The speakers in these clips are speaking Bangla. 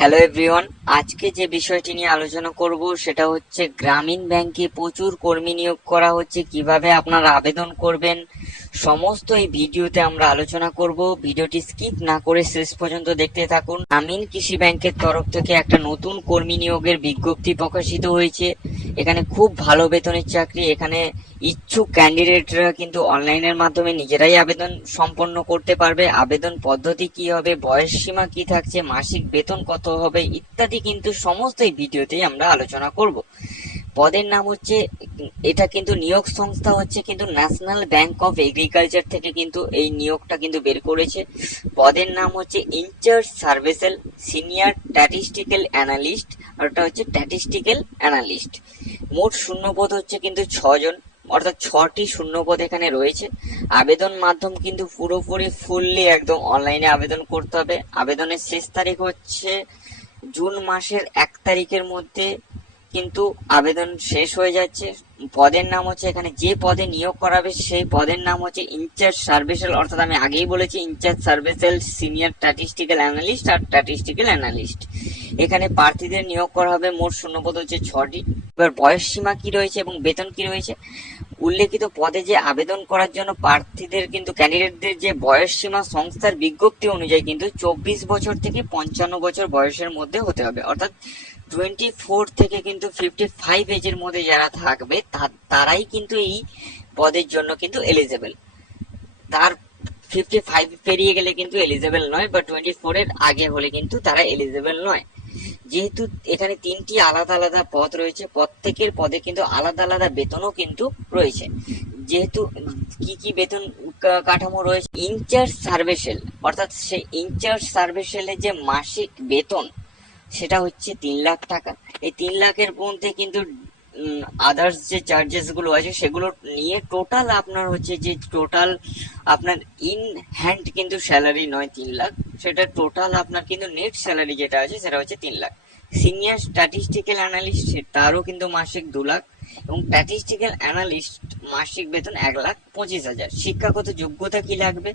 হ্যালো এভরিওয়ান, আজকে যে বিষয়টি নিয়ে আলোচনা করব সেটা হচ্ছে গ্রামীণ ব্যাংকে প্রচুর কর্মী নিয়োগ করা হচ্ছে, কিভাবে আপনারা আবেদন করবেন সমস্ত এই ভিডিওতে আমরা আলোচনা করব। ভিডিওটি স্কিপ না করে শেষ পর্যন্ত দেখতে থাকুন। গ্রামীণ কৃষি ব্যাংকের তরফ থেকে একটা নতুন কর্মী নিয়োগের বিজ্ঞপ্তি প্রকাশিত হয়েছে। এখানে খুব ভালো বেতনের চাকরি। এখানে ইচ্ছুক ক্যান্ডিডেটরা কিন্তু অনলাইনের মাধ্যমে নিজেরাই আবেদন সম্পন্ন করতে পারবে। আবেদন পদ্ধতি কি হবে, বয়স সীমা কি থাকছে, মাসিক বেতন কত হবে ইত্যাদি কিন্তু সমস্ত এই ভিডিওতেই আমরা আলোচনা করব। পদের নাম হচ্ছে, এটা কিন্তু নিয়োগ সংস্থা হচ্ছে কিন্তু ন্যাশনাল ব্যাংক অফ এগ্রিকালচার থেকে কিন্তু এই নিয়োগটা কিন্তু বের করেছে। পদের নাম হচ্ছে ইনচার্জ সার্ভিসেল সিনিয়র স্ট্যাটিস্টিক্যাল অ্যানালিস্ট, আর ওটা হচ্ছে স্ট্যাটিস্টিক্যাল অ্যানালিস্ট। মোট শূন্যপদ হচ্ছে কিন্তু 6 জন, অর্থাৎ 6টি শূন্যপদ এখানে রয়েছে। আবেদন মাধ্যম কিন্তু পুরোপুরি ফুললি একদম অনলাইনে আবেদন করতে হবে। আবেদনের শেষ তারিখ হচ্ছে জুন মাসের 1 তারিখের মধ্যে কিন্তু আবেদন শেষ হয়ে যাচ্ছে। পদের নাম হচ্ছে, এখানে যে পদে নিয়োগ করাবে সেই পদের নাম হচ্ছে ইনচার্জ সার্ভিসেল, অর্থাৎ আমি আগেই বলেছি ইনচার্জ সার্ভিসেল সিনিয়র স্ট্যাটিস্টিক্যাল অ্যানালিস্ট আর স্ট্যাটিস্টিক্যাল অ্যানালিস্ট। এখানে প্রার্থীদের নিয়োগ করা হবে। মোট শূন্যপদ হচ্ছে 6টি। এবার বয়স সীমা কি রয়েছে এবং বেতন কি রয়েছে। উল্লেখিত পদে যে আবেদন করার জন্য প্রার্থীদের কিন্তু ক্যান্ডিডেটদের যে বয়স সীমা সংস্থার বিজ্ঞপ্তি অনুযায়ী কিন্তু 24 বছর থেকে 55 বছর বয়সের মধ্যে হতে হবে, অর্থাৎ 24 থেকে কিন্তু 55 এজের মধ্যে যারা থাকবে তারাই কিন্তু এই পদের জন্য কিন্তু এলিজেবল। তার 55 পেরিয়ে গেলে কিন্তু এলিজেবল নয়, বা 24 এর আগে হলে কিন্তু তারা এলিজেবল নয়। যেহেতু এখানে 3টি আলাদা আলাদা পদ রয়েছে, প্রত্যেকের পদে কিন্তু আলাদা আলাদা বেতনও কিন্তু রয়েছে। যেহেতু কি কি বেতন কাঠামো রয়েছে, ইনচার্জ সার্ভিসেল, অর্থাৎ সেই ইনচার্জ সার্ভিসেলের যে মাসিক বেতন সেটা হচ্ছে 3 লাখ টাকা। এই 3 লাখের মধ্যে কিন্তু আদার্স যে চার্জেস গুলো আছে সেগুলো নিয়ে টোটাল আপনার হচ্ছে যে টোটাল আপনার ইন হ্যান্ড কিন্তু স্যালারি নয় 3 লাখ, সেটা টোটাল আপনার কিন্তু নেট স্যালারি যেটা আছে সেটা হচ্ছে 3 লাখ। সিনিয়র স্ট্যাটিস্টিক্যাল অ্যানালিস্ট তারও কিন্তু মাসিক 2 লাখ, এবং স্ট্যাটিস্টিক্যাল অ্যানালিস্ট মাসিক বেতন 1,25,000। শিক্ষাগত যোগ্যতা কি লাগবে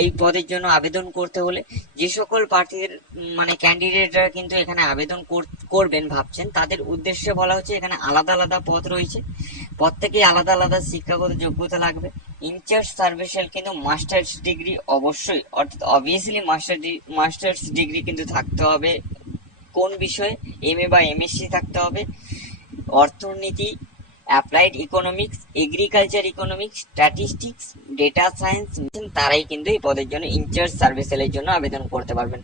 এই পদের জন্য আবেদন করতে হলে, যে সকল প্রার্থীদের মানে ক্যান্ডিডেটরা কিন্তু এখানে আবেদন করবেন ভাবছেন তাদের উদ্দেশ্যে বলা হচ্ছে, এখানে আলাদা আলাদা পদ রয়েছে, প্রত্যেকেই আলাদা আলাদা শিক্ষাগত যোগ্যতা লাগবে। ইনচার্জ সার্ভিসেল কিন্তু মাস্টার্স ডিগ্রি অবশ্যই, অর্থাৎ অবভিয়াসলি মাস্টার্স ডিগ্রি কিন্তু থাকতে হবে। কোন বিষয়ে, এমএ বা এমএসসি থাকতে হবে। অর্থনীতি, applied economics, agriculture economics, statistics, data science তারাই কিন্তু এই পদের জন্য ইনচার্জ সার্ভিসেলের জন্য আবেদন করতে পারবেন।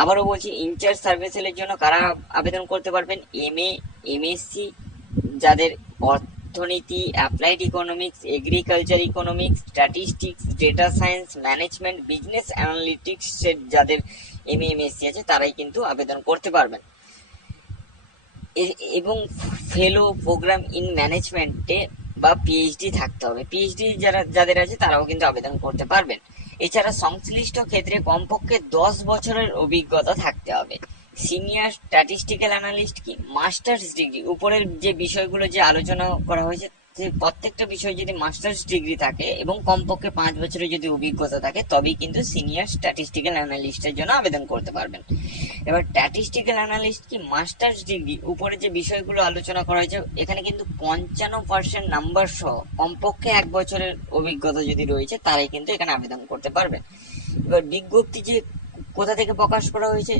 আবারও বলছি, ইনচার্জ সার্ভিসেলের জন্য কারা আবেদন করতে পারবেন, এমএ, এমএসসি, যাদের অর্থনীতি, applied economics, agriculture economics, statistics, data science, management, business analytics যাদের এমএ এমএসসি আছে তারাই কিন্তু আবেদন করতে পারবেন। এবং ফেলো প্রোগ্রাম ইন ম্যানেজমেন্টে বা পিএইচডি থাকতে হবে। পিএইচডি যাদের আছে তারাও কিন্তু আবেদন করতে পারবেন। এছাড়া সংশ্লিষ্ট ক্ষেত্রে কমপক্ষে 10 বছরের অভিজ্ঞতা থাকতে হবে। সিনিয়র স্ট্যাটিস্টিক্যাল অ্যানালিস্ট কি, মাস্টার্স ডিগ্রি, উপরের যে বিষয়গুলো যে আলোচনা করা হয়েছে প্রত্যেকটা বিষয় যদি মাস্টার্স ডিগ্রি থাকে এবং কমপক্ষে 5 বছরের যদি অভিজ্ঞতা থাকে তবেই কিন্তু সিনিয়র স্ট্যাটিস্টিক্যাল অ্যানালিস্টের জন্য আবেদন করতে পারবেন। এবার স্ট্যাটিস্টিক্যাল অ্যানালিস্ট কি, মাস্টার্স ডিগ্রি, উপরে যে বিষয়গুলো আলোচনা করা হয়েছে এখানে কিন্তু 55% নাম্বার সহ কমপক্ষে 1 বছরের অভিজ্ঞতা যদি রয়েছে তারাই কিন্তু এখানে আবেদন করতে পারবেন। এবার বিজ্ঞপ্তি যে কোথা থেকে প্রকাশ করা হয়েছে,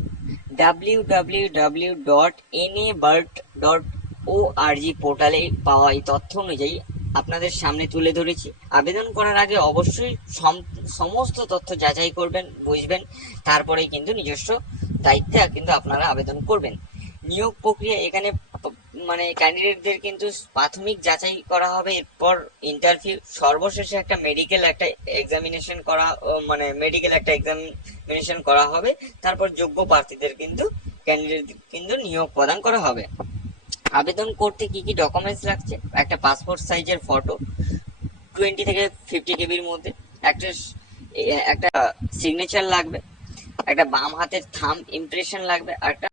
www.nabert.org পোর্টালে পাওয়া এই তথ্য অনুযায়ী আপনাদের সামনে তুলে ধরেছি। আবেদন করার আগে অবশ্যই সমস্ত তথ্য যাচাই করবেন, বুঝবেন, তারপরেই কিন্তু নিজস্ব দায়িত্বে কিন্তু আপনারা আবেদন করবেন। নিয়োগ প্রক্রিয়া, এখানে মানে ক্যান্ডিডেটদের কিন্তু প্রাথমিক যাচাই করা হবে, এরপর ইন্টারভিউ, সর্বশেষে একটা মেডিকেল এক্সামিনেশন করা হবে, তারপর যোগ্য প্রার্থীদের কিন্তু ক্যান্ডিডেট কিন্তু নিয়োগ প্রদান করা হবে। আবেদন করতে কি কি ডকুমেন্টস লাগছে, একটা পাসপোর্ট সাইজের ফটো 20 থেকে 50 কেবির মধ্যে, একটা সিগনেচার লাগবে, একটা বাম হাতের থাম্ব ইমপ্রেশন লাগবে, একটা